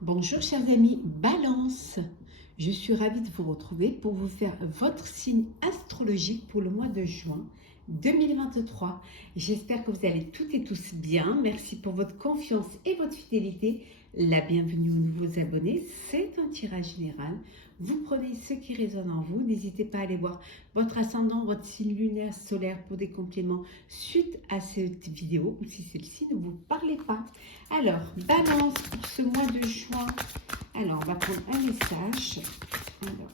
Bonjour chers amis, Balance. Je suis ravie de vous retrouver pour vous faire votre signe astrologique pour le mois de juin 2023. J'espère que vous allez toutes et tous bien. Merci pour votre confiance et votre fidélité. La bienvenue aux nouveaux abonnés. C'est un tirage général. Vous prenez ce qui résonne en vous. N'hésitez pas à aller voir votre ascendant, votre signe lunaire, solaire pour des compléments suite à cette vidéo ou si celle-ci ne vous parlait pas. Alors, Balance pour ce mois de juin. Alors, on va prendre un message. Alors,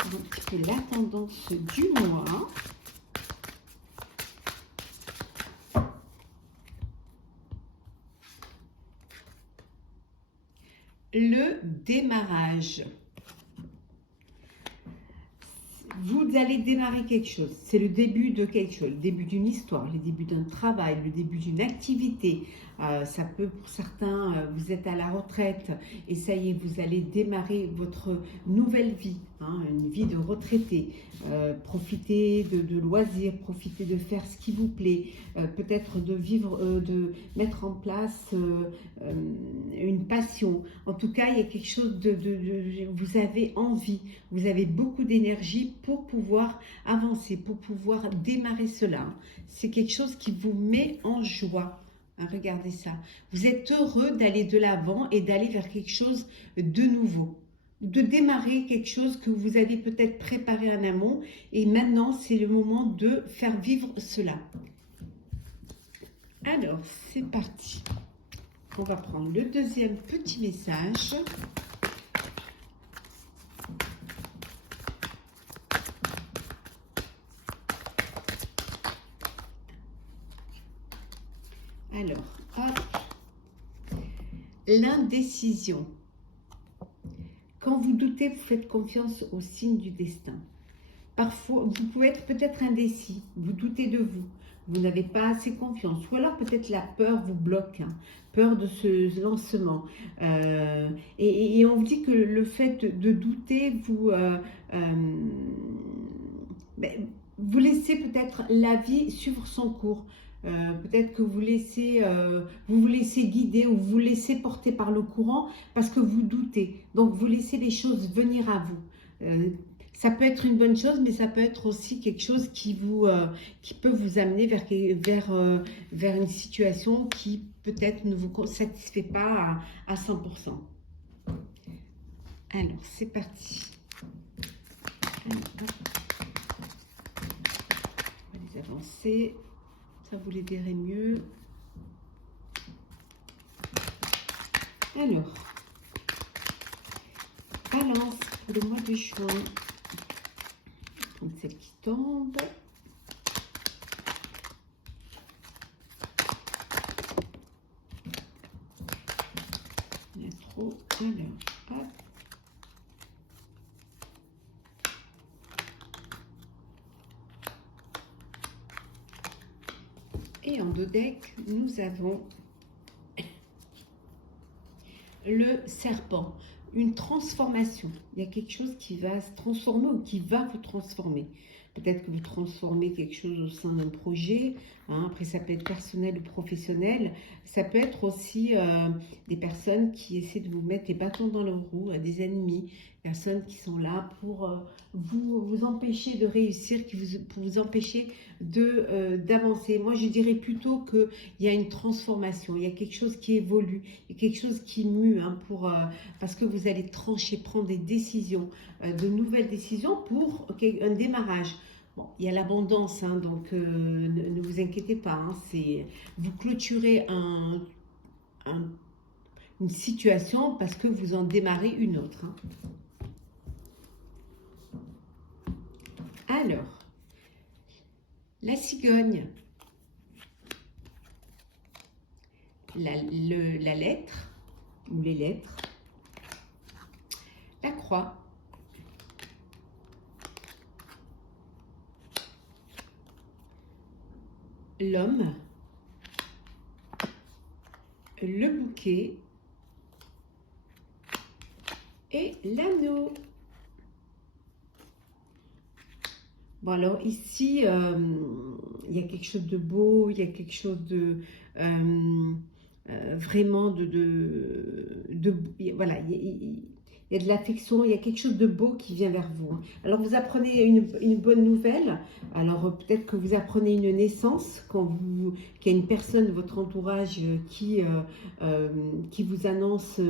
un petit peu la tendance du mois. Le démarrage. Vous allez démarrer quelque chose. C'est le début de quelque chose, le début d'une histoire, le début d'un travail, le début d'une activité. Ça peut, pour certains, vous êtes à la retraite et ça y est, vous allez démarrer votre nouvelle vie, hein, une vie de retraité. Profitez de loisirs, profitez de faire ce qui vous plaît, peut-être de vivre, de mettre en place une passion. En tout cas, il y a quelque chose vous avez envie, vous avez beaucoup d'énergie pour pouvoir avancer, pour pouvoir démarrer cela. C'est quelque chose qui vous met en joie. Regardez ça. Vous êtes heureux d'aller de l'avant et d'aller vers quelque chose de nouveau. De démarrer quelque chose que vous avez peut-être préparé en amont. Et maintenant, c'est le moment de faire vivre cela. Alors, c'est parti. On va prendre le deuxième petit message. Alors, hop, l'indécision. Quand vous doutez, vous faites confiance au signe du destin. Parfois, vous pouvez être peut-être indécis, vous doutez de vous, vous n'avez pas assez confiance, ou alors peut-être la peur vous bloque, hein, peur de ce lancement. Et on vous dit que le fait de douter, ben, vous laissez peut-être la vie suivre son cours. Peut-être que vous vous laissez guider ou vous laissez porter par le courant parce que vous doutez. Donc vous laissez les choses venir à vous. Ça peut être une bonne chose, mais ça peut être aussi quelque chose qui peut vous amener vers une situation qui peut-être ne vous satisfait pas à 100%. Alors, c'est parti. Alors, on va les avancer. Ça vous l'aiderait mieux. Alors, Balance pour le mois de juin. Donc celle qui tombe. Il y a trop. Alors, hop. Et en deux decks, nous avons le serpent. Une transformation. Il y a quelque chose qui va se transformer ou qui va vous transformer. Peut-être que vous transformez quelque chose au sein d'un projet. Hein, après, ça peut être personnel ou professionnel. Ça peut être aussi des personnes qui essaient de vous mettre les bâtons dans les roues, des ennemis, personnes qui sont là pour vous empêcher de réussir, pour vous empêcher d'avancer. Moi, je dirais plutôt qu'il y a une transformation, il y a quelque chose qui évolue, il y a quelque chose qui mue, hein, parce que vous allez trancher, prendre des décisions, de nouvelles décisions pour un démarrage. Bon, il y a l'abondance, hein, donc ne vous inquiétez pas. Hein, vous clôturez une situation parce que vous en démarrez une autre. Hein. Alors, la cigogne, la lettre ou les lettres, la croix, l'homme, le bouquet et l'anneau. Bon, alors ici, il y a quelque chose de beau, il y a quelque chose de vraiment voilà, il y a de l'affection, il y a quelque chose de beau qui vient vers vous. Alors vous apprenez une bonne nouvelle, alors peut-être que vous apprenez une naissance, qu'il y a une personne de votre entourage qui vous annonce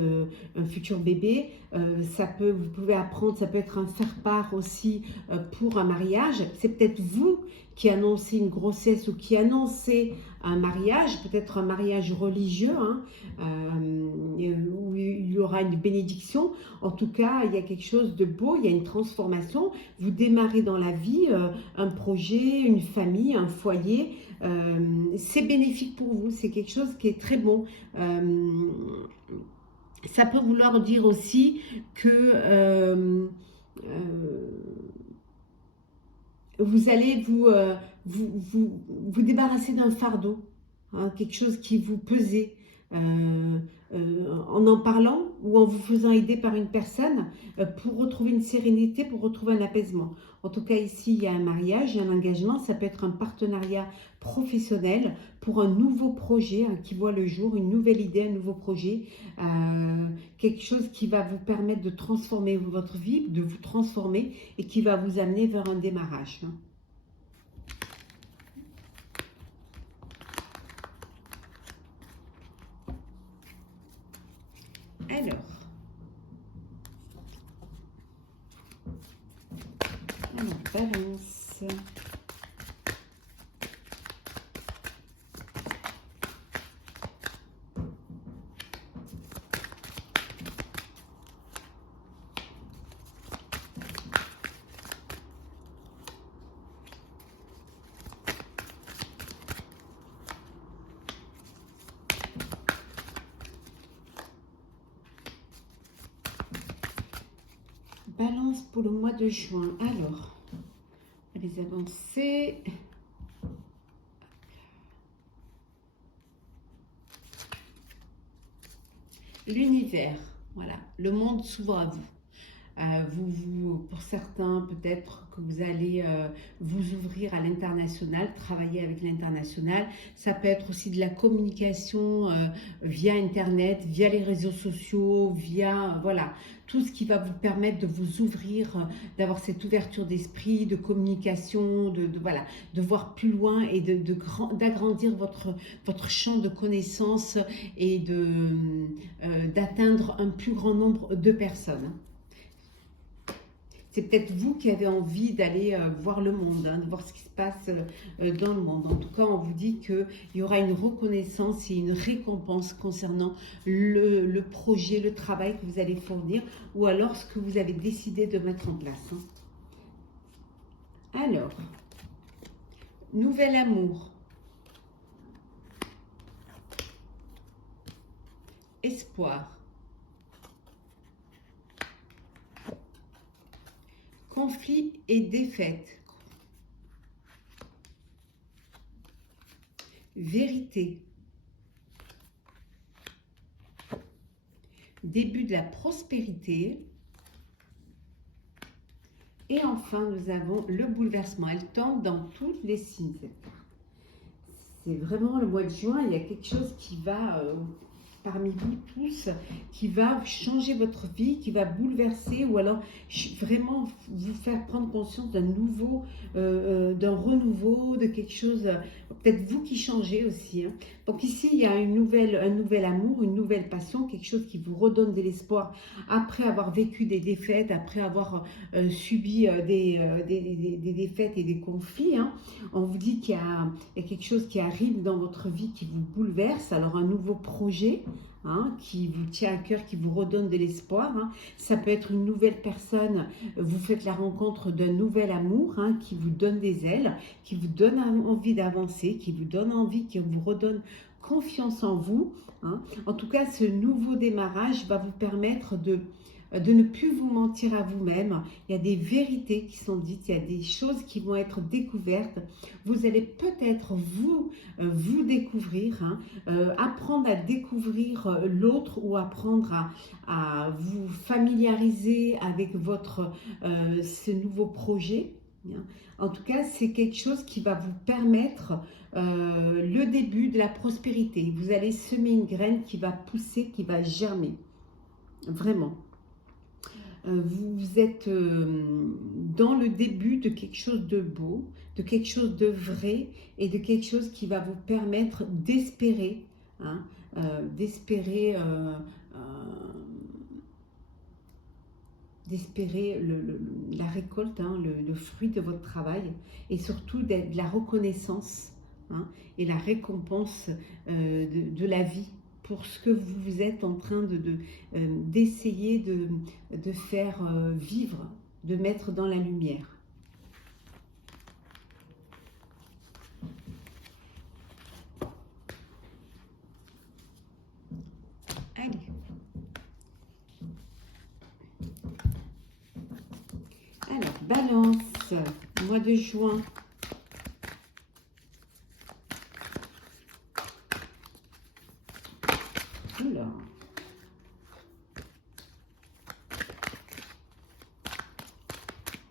un futur bébé. Vous pouvez apprendre, ça peut être un faire-part aussi pour un mariage. C'est peut-être vous qui annoncez une grossesse ou qui annoncez un mariage, peut-être un mariage religieux, hein, où il y aura une bénédiction. En tout cas, il y a quelque chose de beau, il y a une transformation. Vous démarrez dans la vie un projet, une famille, un foyer. C'est bénéfique pour vous, c'est quelque chose qui est très bon. Ça peut vouloir dire aussi que vous allez vous débarrasser d'un fardeau, hein, quelque chose qui vous pesait. En parlant ou en vous faisant aider par une personne pour retrouver une sérénité, pour retrouver un apaisement. En tout cas, ici, il y a un mariage, il y a un engagement, ça peut être un partenariat professionnel pour un nouveau projet hein, qui voit le jour, une nouvelle idée, un nouveau projet, quelque chose qui va vous permettre de transformer votre vie, de vous transformer et qui va vous amener vers un démarrage. Hein. Alors, balance. Balance pour le mois de juin. Alors, on va les avancer. L'univers, voilà, le monde s'ouvre à vous. Pour certains, peut-être que vous allez vous ouvrir à l'international, travailler avec l'international. Ça peut être aussi de la communication via Internet, via les réseaux sociaux, via, voilà, tout ce qui va vous permettre de vous ouvrir, d'avoir cette ouverture d'esprit, de communication, voilà, de voir plus loin et d'agrandir votre champ de connaissances et d'atteindre un plus grand nombre de personnes. C'est peut-être vous qui avez envie d'aller voir le monde, hein, de voir ce qui se passe dans le monde. En tout cas, on vous dit qu'il y aura une reconnaissance et une récompense concernant le projet, le travail que vous allez fournir ou alors ce que vous avez décidé de mettre en place. Hein. Alors, nouvel amour. Espoir. Conflit et défaite. Vérité. Début de la prospérité. Et enfin, nous avons le bouleversement. Elle tombe dans tous les signes, cette carte. C'est vraiment le mois de juin, il y a quelque chose qui va... parmi vous tous, qui va changer votre vie, qui va bouleverser ou alors vraiment vous faire prendre conscience d'un nouveau, d'un renouveau, de quelque chose, peut-être vous qui changez aussi. Hein. Donc ici, il y a un nouvel amour, une nouvelle passion, quelque chose qui vous redonne de l'espoir après avoir vécu des défaites, après avoir subi des défaites et des conflits. Hein. On vous dit qu'il y a quelque chose qui arrive dans votre vie qui vous bouleverse, alors un nouveau projet, hein, qui vous tient à cœur, qui vous redonne de l'espoir. Hein. Ça peut être une nouvelle personne, vous faites la rencontre d'un nouvel amour hein, qui vous donne des ailes, qui vous donne envie d'avancer, qui vous donne envie, qui vous redonne confiance en vous. Hein. En tout cas, ce nouveau démarrage va vous permettre de ne plus vous mentir à vous-même. Il y a des vérités qui sont dites, il y a des choses qui vont être découvertes. Vous allez peut-être vous découvrir, hein, apprendre à découvrir l'autre ou apprendre à vous familiariser avec ce nouveau projet. En tout cas, c'est quelque chose qui va vous permettre le début de la prospérité. Vous allez semer une graine qui va pousser, qui va germer. vraiment. Vous êtes dans le début de quelque chose de beau, de quelque chose de vrai et de quelque chose qui va vous permettre d'espérer, hein, d'espérer la récolte, hein, le fruit de votre travail et surtout de la reconnaissance, hein, et la récompense de la vie pour ce que vous êtes en train d'essayer de faire vivre, de mettre dans la lumière. Allez. Alors, Balance, mois de juin. Alors.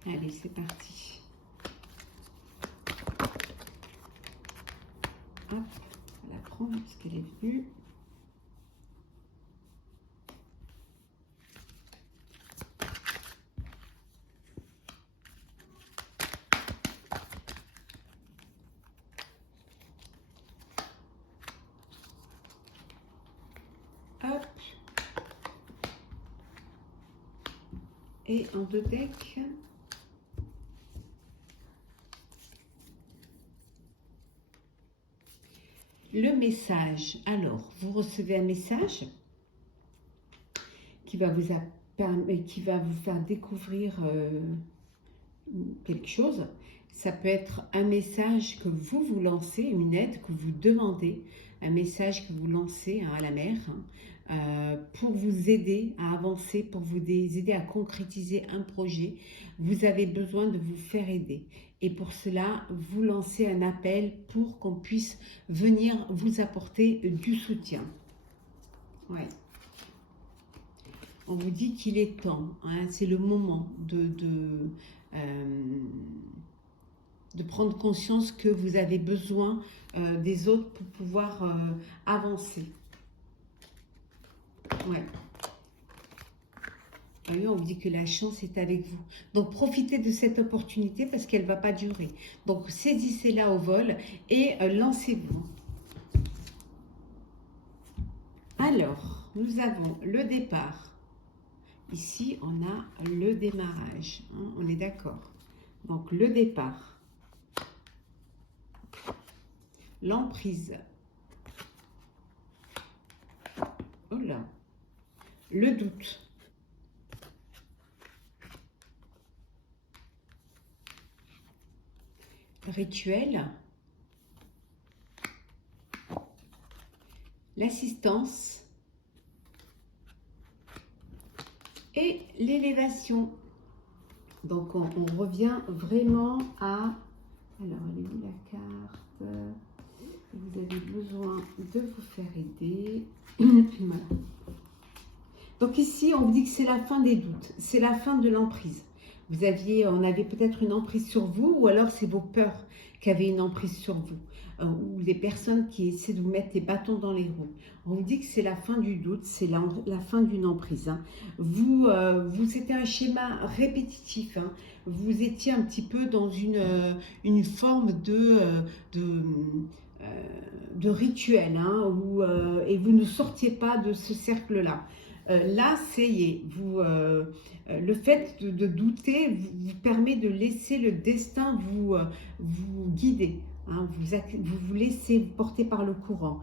Allez, c'est parti. Hop, on la prend parce qu'elle est venue. Hop. Et en 2 decks. Le message. Alors, vous recevez un message qui va vous faire découvrir quelque chose. Ça peut être un message que vous lancez, une aide que vous demandez, un message que vous lancez, hein, à la mer, hein, pour vous aider à avancer, pour vous aider à concrétiser un projet. Vous avez besoin de vous faire aider. Et pour cela, vous lancez un appel pour qu'on puisse venir vous apporter du soutien. Ouais. On vous dit qu'il est temps, hein, c'est le moment de prendre conscience que vous avez besoin des autres pour pouvoir avancer. Ouais. Oui, on vous dit que la chance est avec vous. Donc, profitez de cette opportunité parce qu'elle ne va pas durer. Donc, saisissez-la au vol et lancez-vous. Alors, nous avons le départ. Ici, on a le démarrage. Hein, on est d'accord. Donc, le départ. L'emprise. Oh là. Le doute. Rituel. L'assistance. Et l'élévation. Donc, on revient vraiment à... Alors, elle est où la carte? Vous avez besoin de vous faire aider. Voilà. Donc ici, on vous dit que c'est la fin des doutes. C'est la fin de l'emprise. On avait peut-être une emprise sur vous, ou alors c'est vos peurs qui avaient une emprise sur vous, ou les personnes qui essaient de vous mettre des bâtons dans les roues. On vous dit que c'est la fin du doute, c'est la fin d'une emprise. Hein. C'était un schéma répétitif. Hein. Vous étiez un petit peu dans une forme de rituel, hein, et vous ne sortiez pas de ce cercle-là. Là, le fait de douter vous permet de laisser le destin vous guider. Hein, vous laissez porter par le courant.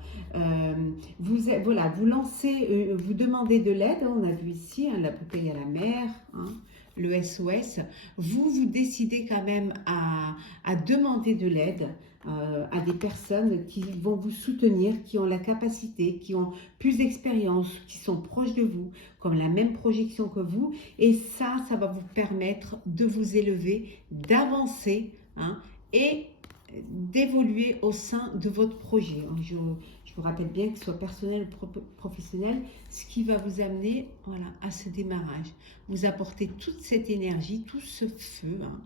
Voilà, vous lancez, vous demandez de l'aide. Hein, on a vu ici, hein, la bouteille à la mer, hein, le SOS. Vous décidez quand même à demander de l'aide. À des personnes qui vont vous soutenir, qui ont la capacité, qui ont plus d'expérience, qui sont proches de vous, comme la même projection que vous. Et ça va vous permettre de vous élever, d'avancer, hein, et d'évoluer au sein de votre projet. Je vous rappelle bien que ce soit personnel ou professionnel, ce qui va vous amener, voilà, à ce démarrage. Vous apportez toute cette énergie, tout ce feu, hein,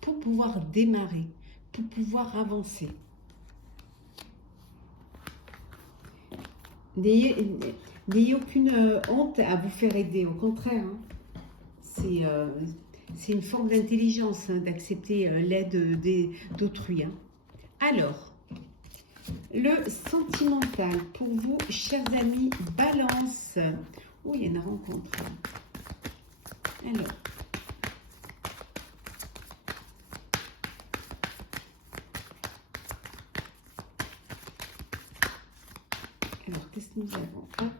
pour pouvoir démarrer, pour pouvoir avancer. N'ayez aucune honte à vous faire aider, au contraire. Hein. C'est une forme d'intelligence hein, d'accepter l'aide d'autrui. Hein. Alors, le sentimental pour vous, chers amis, Balance. Oh, il y a une rencontre. Alors, qu'est-ce que nous avons? Hop.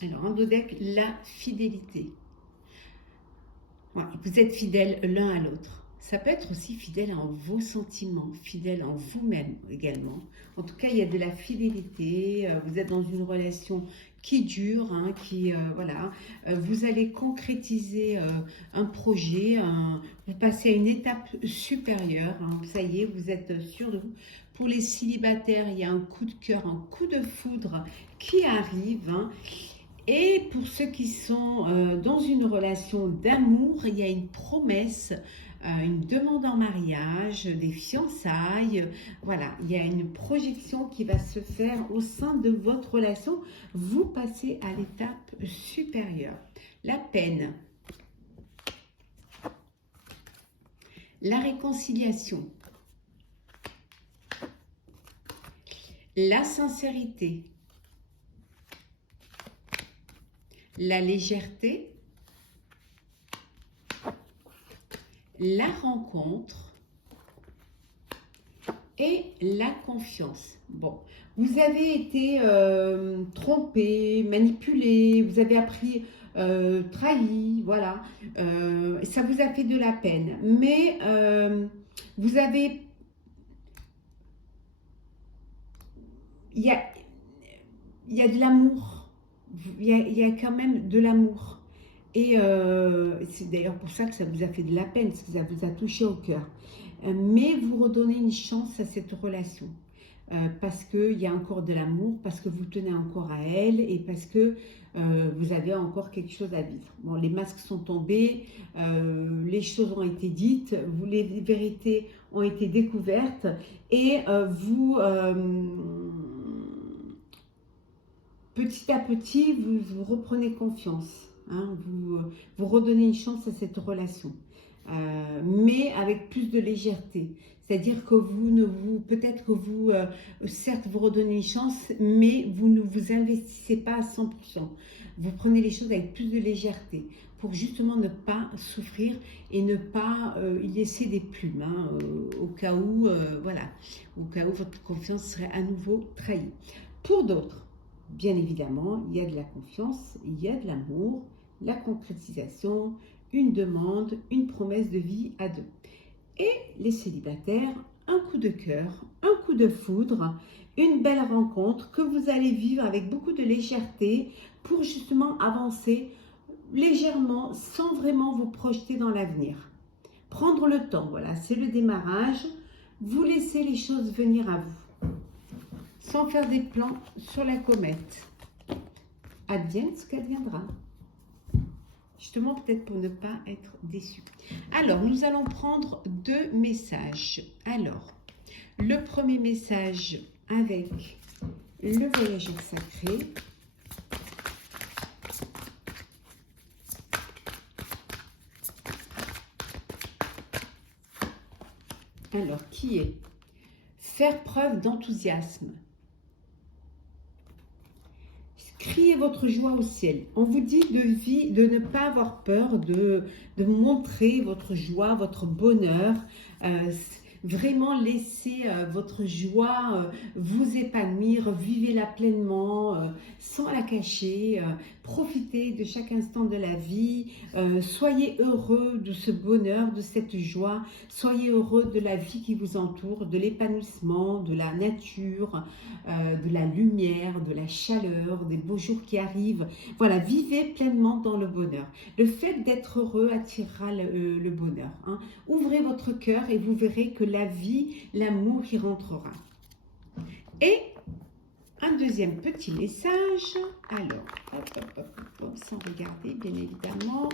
Alors, en deck, la fidélité. Ouais, vous êtes fidèles l'un à l'autre. Ça peut être aussi fidèle en vos sentiments, fidèle en vous-même également. En tout cas, il y a de la fidélité. Vous êtes dans une relation qui dure, hein, voilà. Vous allez concrétiser un projet, vous passez à une étape supérieure. Hein, ça y est, vous êtes sûr de vous. Pour les célibataires, il y a un coup de cœur, un coup de foudre qui arrive. Hein. Et pour ceux qui sont dans une relation d'amour, il y a une promesse, une demande en mariage, des fiançailles. Voilà, il y a une projection qui va se faire au sein de votre relation. Vous passez à l'étape supérieure. La peine, la réconciliation, la sincérité, la légèreté, la rencontre et la confiance. Bon, vous avez été trompé, manipulé, vous avez appris, trahi, voilà. Ça vous a fait de la peine, mais vous avez... Il y a de l'amour. Il y a quand même de l'amour. Et c'est d'ailleurs pour ça que ça vous a fait de la peine, parce que ça vous a touché au cœur. Mais vous redonnez une chance à cette relation. Parce qu'il y a encore de l'amour, parce que vous tenez encore à elle, et parce que vous avez encore quelque chose à vivre. Bon, les masques sont tombés, les choses ont été dites, les vérités ont été découvertes, et vous... petit à petit, vous reprenez confiance, hein, vous redonnez une chance à cette relation, mais avec plus de légèreté. C'est-à-dire que peut-être que vous, certes, vous redonnez une chance, mais vous ne vous investissez pas à 100%. Vous prenez les choses avec plus de légèreté pour justement ne pas souffrir et ne pas y laisser des plumes, hein, au cas où, voilà, au cas où votre confiance serait à nouveau trahie. Pour d'autres, bien évidemment, il y a de la confiance, il y a de l'amour, la concrétisation, une demande, une promesse de vie à deux. Et les célibataires, un coup de cœur, un coup de foudre, une belle rencontre que vous allez vivre avec beaucoup de légèreté pour justement avancer légèrement sans vraiment vous projeter dans l'avenir. Prendre le temps, voilà, c'est le démarrage. Vous laissez les choses venir à vous, sans faire des plans sur la comète. Advienne ce qu'adviendra. Justement, peut-être pour ne pas être déçu. Alors, nous allons prendre 2 messages. Alors, le premier message avec le voyageur sacré. Alors, qui est? Faire preuve d'enthousiasme. Criez votre joie au ciel. On vous dit de ne pas avoir peur de montrer votre joie, votre bonheur. Vraiment laissez votre joie vous épanouir, vivez-la pleinement, sans la cacher. Profitez de chaque instant de la vie. Soyez heureux de ce bonheur, de cette joie. Soyez heureux de la vie qui vous entoure, de l'épanouissement, de la nature, de la lumière, de la chaleur, des beaux jours qui arrivent. Voilà, vivez pleinement dans le bonheur. Le fait d'être heureux attirera le bonheur. Hein. Ouvrez votre cœur et vous verrez que la vie, l'amour y rentrera. Et un deuxième petit message. Alors, sans regarder, bien évidemment.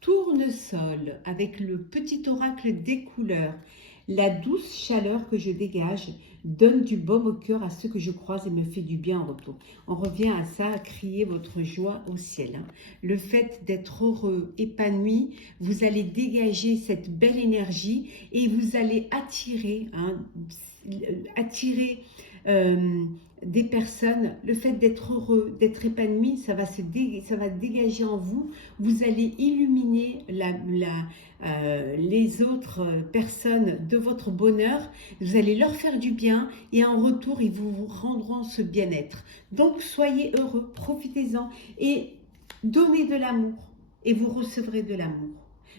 Tournesol, avec le petit oracle des couleurs. La douce chaleur que je dégage donne du baume au cœur à ceux que je croise et me fait du bien en retour. On revient à ça, à crier votre joie au ciel. Le fait d'être heureux, épanoui, vous allez dégager cette belle énergie et vous allez attirer, des personnes. Le fait d'être heureux, d'être épanoui, ça va dégager en vous. Vous allez illuminer les autres personnes de votre bonheur. Vous allez leur faire du bien et en retour, ils vous rendront ce bien-être. Donc, soyez heureux, profitez-en et donnez de l'amour et vous recevrez de l'amour.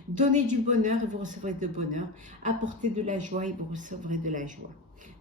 Donnez du bonheur et vous recevrez de bonheur. Apportez de la joie et vous recevrez de la joie.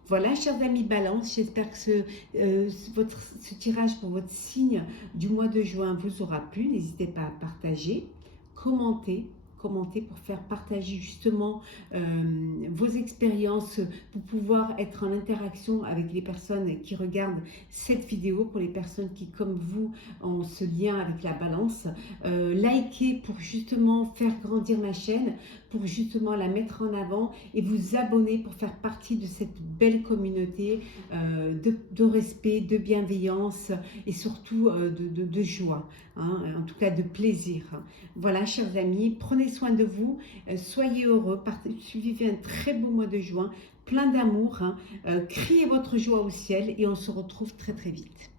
Voilà, chers amis Balance, j'espère que ce tirage pour votre signe du mois de juin vous aura plu. N'hésitez pas à partager, commenter pour faire partager justement vos expériences, pour pouvoir être en interaction avec les personnes qui regardent cette vidéo, pour les personnes qui, comme vous, ont ce lien avec la balance. Likez pour justement faire grandir ma chaîne, pour justement la mettre en avant et vous abonner pour faire partie de cette belle communauté de respect, de bienveillance et surtout de joie, en tout cas de plaisir. Voilà, chers amis, prenez soin de vous, soyez heureux, vivez un très beau mois de juin, plein d'amour, criez votre joie au ciel et on se retrouve très très vite.